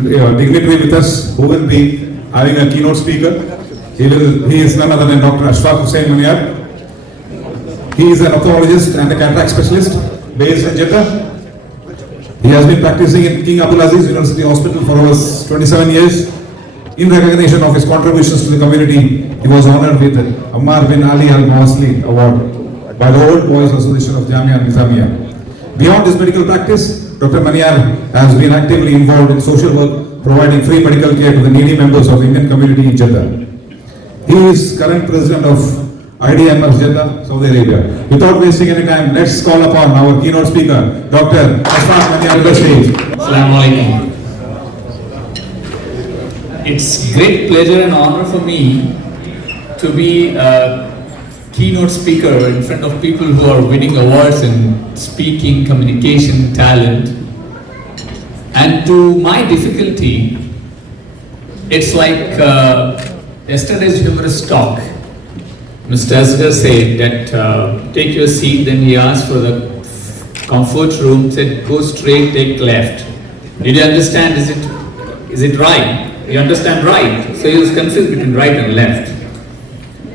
dignitary with us who will be having a keynote speaker. He is none other than Dr. Ashfaque Hussain Maniyar. He is an ophthalmologist and a cataract specialist based in Jeddah. He has been practicing in King Abdulaziz University Hospital for over 27 years. In recognition of his contributions to the community, he was honored with the Ammar bin Ali Al-Mawasli Award by the Old Boys Association of Jamia Nizamiya. Beyond his medical practice, Dr. Maniyar has been actively involved in social work, providing free medical care to the needy members of the Indian community in Jeddah. He is current president of IDM of Jeddah, Saudi Arabia. Without wasting any time, let's call upon our keynote speaker, Dr. Ashfaque Maniyar to the stage. Assalamu alaikum. It's great pleasure and honor for me to be a keynote speaker in front of people who are winning awards in speaking, communication, talent. And to my difficulty, it's like yesterday's humorous talk. Mr. Asghar said that take your seat, then he asked for the comfort room, said go straight, take left. Did you understand? Is it right? You understand right? So he was confused between right and left.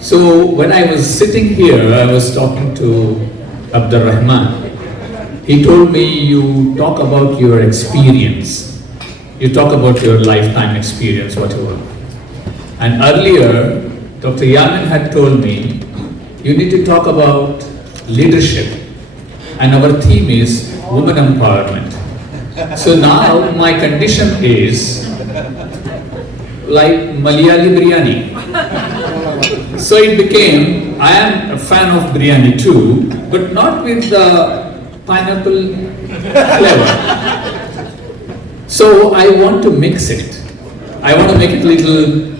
So when I was sitting here, I was talking to Abdur Rahman. He told me, you talk about your experience. You talk about your lifetime experience, whatever. And earlier, Dr. Yamin had told me, you need to talk about leadership. And our theme is women empowerment. So now my condition is like Malayali biryani. So it became, I am a fan of biryani too, but not with the pineapple flavor. So I want to mix it. I want to make it a little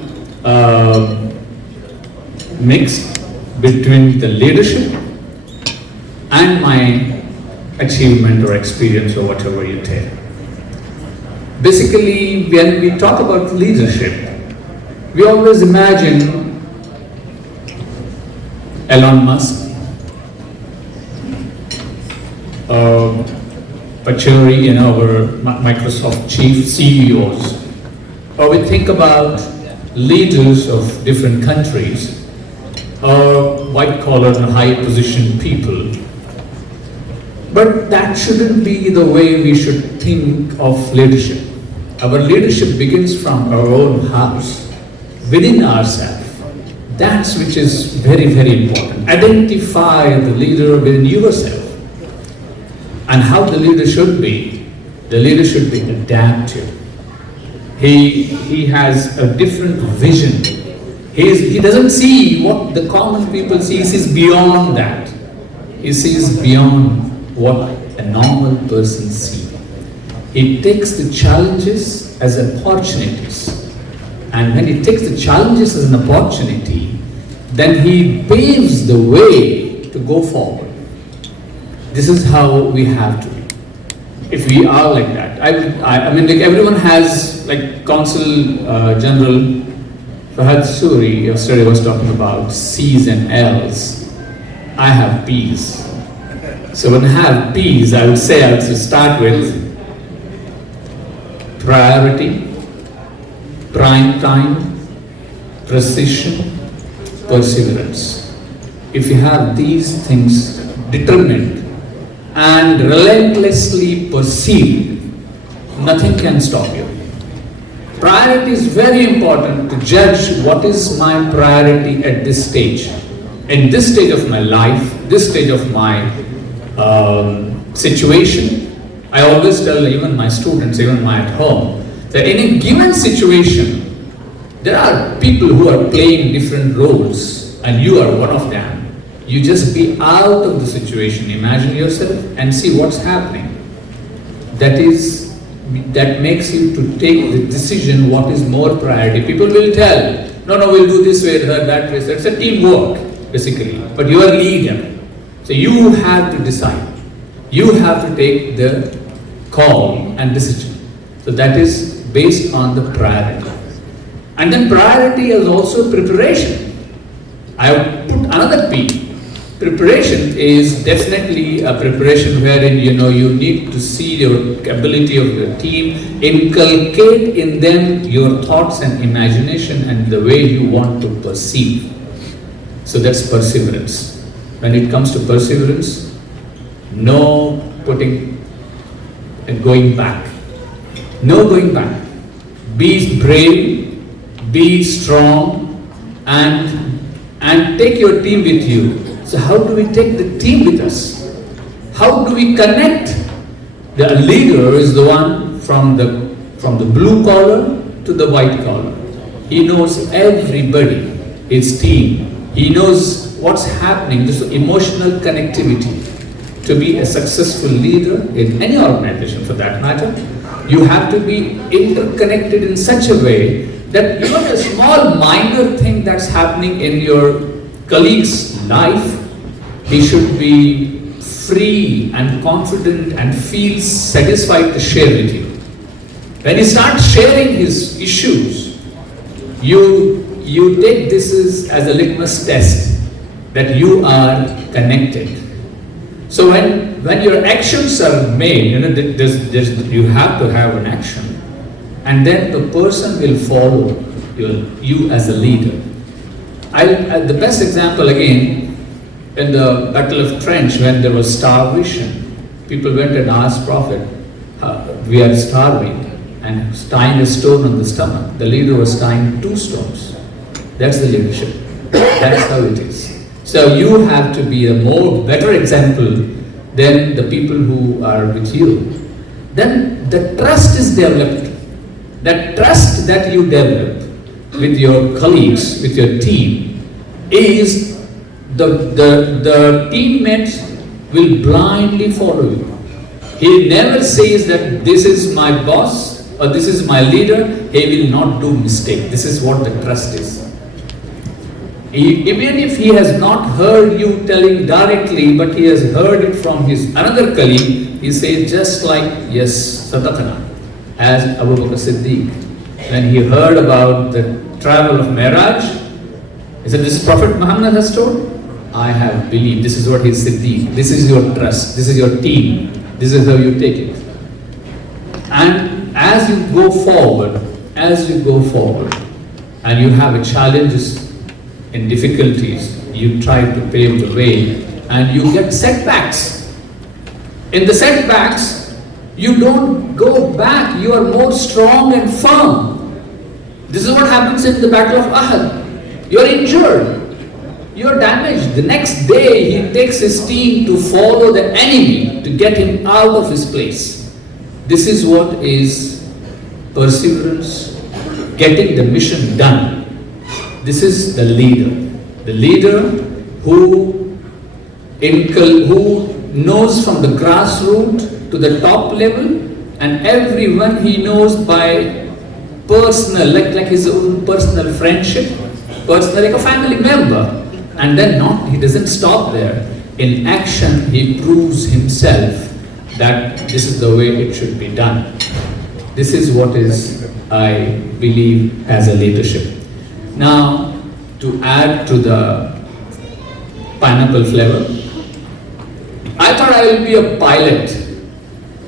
mix between the leadership and my achievement or experience or whatever you take. Basically, when we talk about leadership, we always imagine Elon Musk, Pachauri, our Microsoft chief CEOs, or we think about leaders of different countries, or white-collar and high-positioned people. But that shouldn't be the way we should think of leadership. Our leadership begins from our own house, within ourselves. That's which is very, very important. Identify the leader within yourself. And how the leader should be. The leader should be adaptive. He has a different vision. He doesn't see what the common people see. He sees beyond that. He sees beyond what a normal person sees. He takes the challenges as opportunities. And when he takes the challenges as an opportunity, then he paves the way to go forward. This is how we have to be. If we are like that, I mean, like everyone has, like Consul General Fahad Suri yesterday was talking about C's and L's. I have P's. So when I have P's, I would say I would start with priority, prime time, precision, perseverance. If you have these things determined and relentlessly pursued, nothing can stop you. Priority is very important to judge what is my priority at this stage. In this stage of my life, this stage of my situation, I always tell even my students, even my at home, that in a given situation, there are people who are playing different roles and you are one of them. You just be out of the situation, imagine yourself and see what's happening. That makes you to take the decision what is more priority. People will tell, no, we'll do this way, that way. It's a teamwork, basically. But you are leader. So you have to decide. You have to take the call and decision. So that is based on the priority. And then priority is also preparation. I have put another P. preparation is definitely a preparation wherein you need to see your ability of your team, inculcate in them your thoughts and imagination and the way you want to perceive. So that's perseverance. When it comes to perseverance, no putting and going back. No going back. Be brave, be strong, and take your team with you. So how do we take the team with us? How do we connect? The leader is the one from the blue collar to the white collar. He knows everybody, his team. He knows what's happening. This emotional connectivity. To be a successful leader in any organization for that matter, you have to be interconnected in such a way that even a small minor thing that's happening in your colleague's life, he should be free and confident and feel satisfied to share with you. When he starts sharing his issues, you take this as a litmus test that you are connected. So when your actions are made, you have to have an action, and then the person will follow you as a leader. The best example again, in the Battle of Trench, when there was starvation, people went and asked Prophet, we are starving, and tying a stone on the stomach. The leader was tying 2 stones. That's the leadership. That's how it is. So you have to be a better example than the people who are with you. Then the trust is developed. That trust that you develop with your colleagues, with your team, is the teammates will blindly follow you. He never says that this is my boss or this is my leader. He will not do mistake. This is what the trust is. Even if he has not heard you telling directly, but he has heard it from his another colleague, he says just like, yes, Sadaqana, as Abu Bakr Siddiq. When he heard about the travel of Miraj, he said, this Prophet Muhammad has told, I have believed. This is what he is Siddiq. This is your trust. This is your team. This is how you take it. And as you go forward, and you have challenges and difficulties, you try to pave the way, and you get setbacks. In the setbacks, you don't go back. You are more strong and firm. This is what happens in the Battle of Ahad. You are injured. You are damaged. The next day, he takes his team to follow the enemy to get him out of his place. This is what is perseverance, getting the mission done. This is the leader who knows from the grassroots to the top level, and everyone he knows by personal, like his own personal friendship, like a family member. And then he doesn't stop there. In action, he proves himself that this is the way it should be done. This is what is, I believe, as a leadership. Now, to add to the pineapple flavor, I thought I will be a pilot.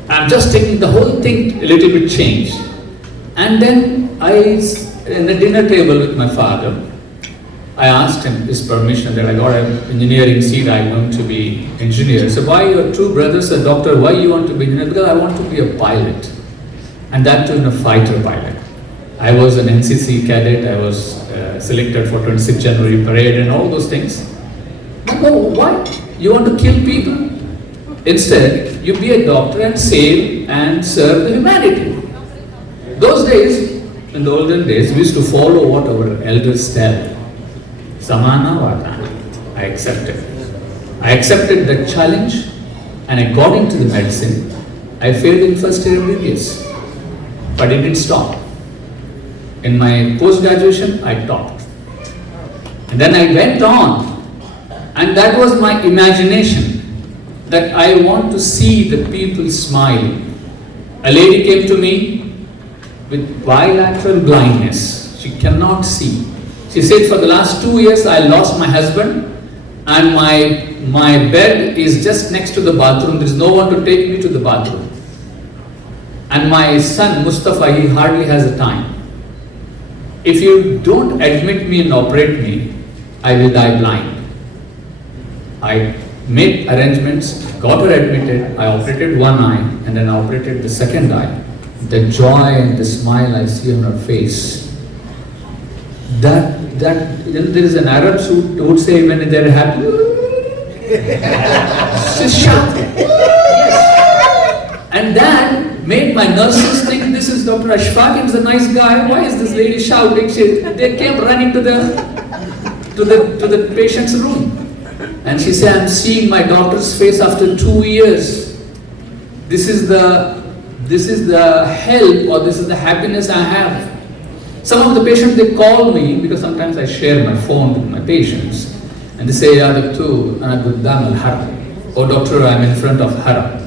I'm just taking the whole thing a little bit changed. And then in a dinner table with my father, I asked him his permission that I got an engineering seat, I'm going to be engineer. So why your 2 brothers are doctor, why you want to be engineer? Because I want to be a pilot. And that too in a fighter pilot. I was an NCC cadet, I was selected for 26th January parade and all those things. But no, why? You want to kill people? Instead, you be a doctor and save and serve the humanity. Those days, in the olden days, we used to follow what our elders tell. Samana Vardhana. I accepted. I accepted the challenge and I got into the medicine. I failed in first year MBBS, but it didn't stop. In my post-graduation, I topped. And then I went on, and that was my imagination, that I want to see the people smiling. A lady came to me with bilateral blindness. She cannot see. She said, for the last 2 years, I lost my husband, and my bed is just next to the bathroom. There is no one to take me to the bathroom. And my son Mustafa, he hardly has a time. If you don't admit me and operate me, I will die blind. I made arrangements, got her admitted, I operated one eye and then I operated the second eye. The joy and the smile I see on her face, that there is an Arab who would say when they're happy, she's shouting. Yes. And that made my nurses think this is Dr. Ashfaque, he's a nice guy, why is this lady shouting? They came running to the patient's room. And she said, I'm seeing my daughter's face after 2 years. This is the help, or this is the happiness I have. Some of the patients, they call me, because sometimes I share my phone with my patients, and they say, Ya Doctor, ana guddam al-haram. Oh doctor, I'm in front of haram.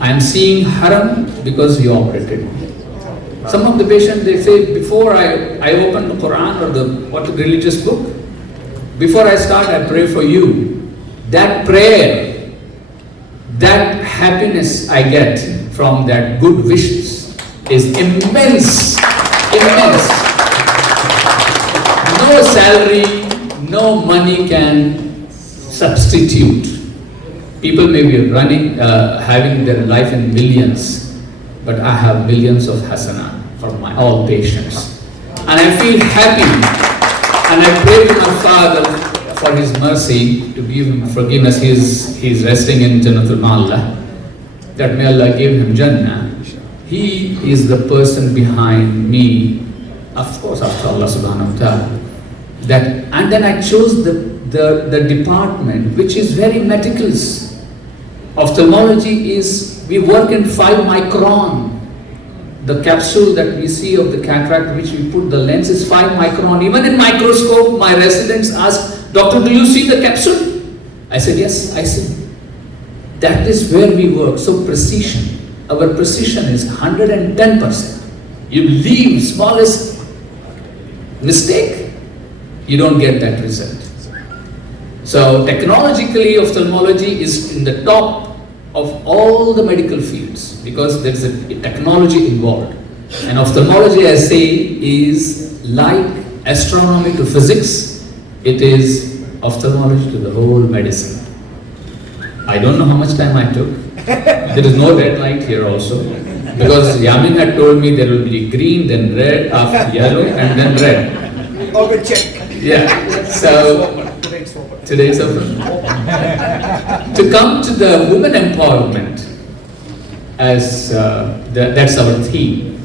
I'm seeing haram because you operated me. Some of the patients, they say, before I open the Quran or the religious book, before I start, I pray for you. That prayer, that happiness I get from that good wishes is immense, immense. No salary, no money can substitute. People may be running, having their life in millions, but I have millions of hasana from my all patients. And I feel happy, and I pray to my Father for His mercy to give him forgiveness. He's resting in Jannatul Ma'ala, that may Allah give him Jannah. He is the person behind me, of course, after Allah subhanahu wa ta'ala. And then I chose the department which is very meticulous. Ophthalmology is, we work in 5 micron. The capsule that we see of the cataract which we put the lens is 5 micron. Even in microscope, my residents ask, Doctor, do you see the capsule? I said, yes, I see. That is where we work. So precision. Our precision is 110%. You leave smallest mistake, you don't get that result. So technologically, ophthalmology is in the top of all the medical fields because there is a technology involved. And ophthalmology, I say, is like astronomy to physics. It is ophthalmology to the whole medicine. I don't know how much time I took. There is no red light here also. Because Yamin had told me there will be green, then red, after yellow, and then red. Open check. Yeah. So today's open. To come to the women empowerment, as that's our theme.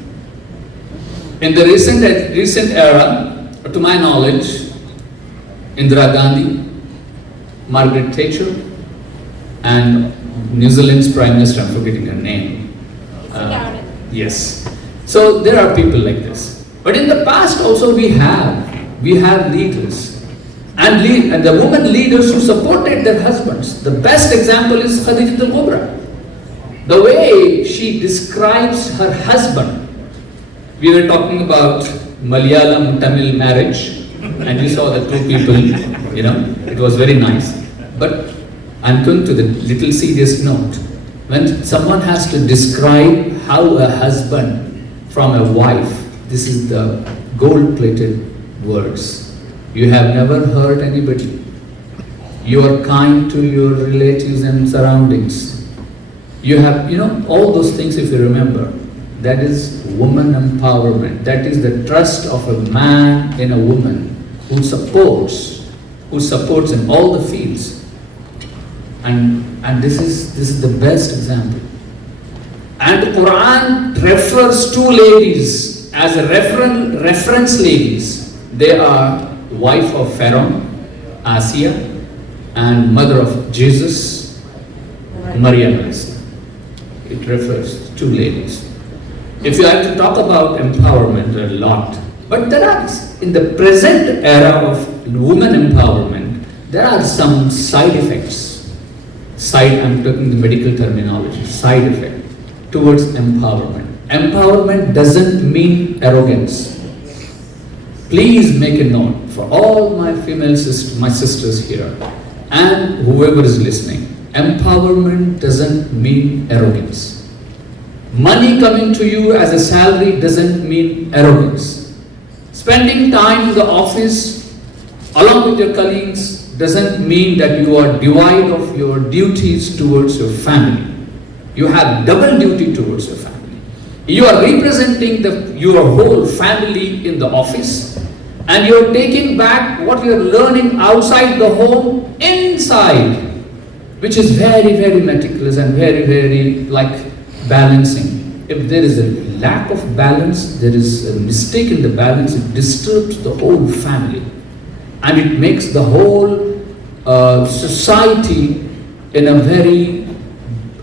In the recent era, to my knowledge, Indira Gandhi, Margaret Thatcher, and New Zealand's Prime Minister, I'm forgetting her name. Yes. So there are people like this. But in the past also we have leaders. And the women leaders who supported their husbands. The best example is Khadija al-Kubra. The way she describes her husband. We were talking about Malayalam Tamil marriage. And you saw the 2 people, it was very nice. But I'm going to the little serious note. When someone has to describe how a husband from a wife, this is the gold-plated words. You have never hurt anybody. You are kind to your relatives and surroundings. You have, all those things if you remember. That is woman empowerment. That is the trust of a man in a woman who supports in all the fields. And this is the best example. And the Quran refers 2 ladies as a reference ladies. They are wife of Pharaoh, Asiya, and mother of Jesus, Maryam. It refers 2 ladies. If you have to talk about empowerment, there are a lot. But there are, in the present era of women empowerment, there are some side effects. I'm talking the medical terminology, side effect towards empowerment. Empowerment doesn't mean arrogance. Please make a note for all my female sisters, my sisters here. and whoever is listening, empowerment doesn't mean arrogance. Money coming to you as a salary doesn't mean arrogance. Spending time in the office along with your colleagues doesn't mean that you are devoid of your duties towards your family. You have double duty towards your family. You are representing your whole family in the office, and you're taking back what you're learning outside the home inside, which is very, very meticulous and very, very like balancing. If there is a lack of balance, there is a mistake in the balance, it disturbs the whole family. And it makes the whole society in a very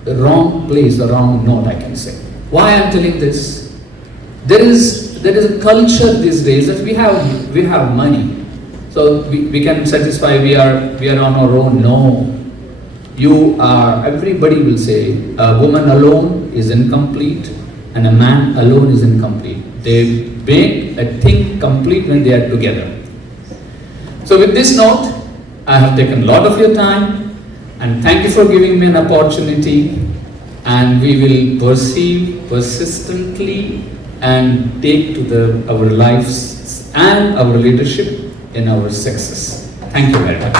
wrong place, a wrong note, I can say. Why I'm telling this? There is a culture these days that we have money, so we can satisfy. We are on our own. No, everybody will say a woman alone is incomplete and a man alone is incomplete. They make a thing complete when they are together. So with this note, I have taken a lot of your time, and thank you for giving me an opportunity, and we will perceive persistently and take to our lives and our leadership in our success. Thank you very much.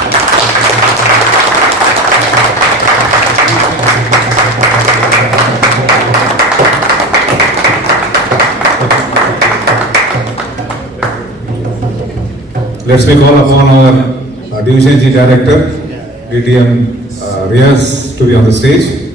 Let's make call upon our Division G Director, ATM Riaz, to be on the stage.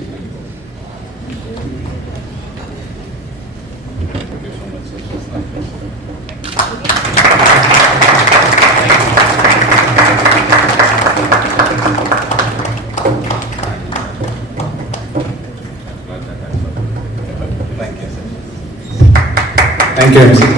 Thank you, MC.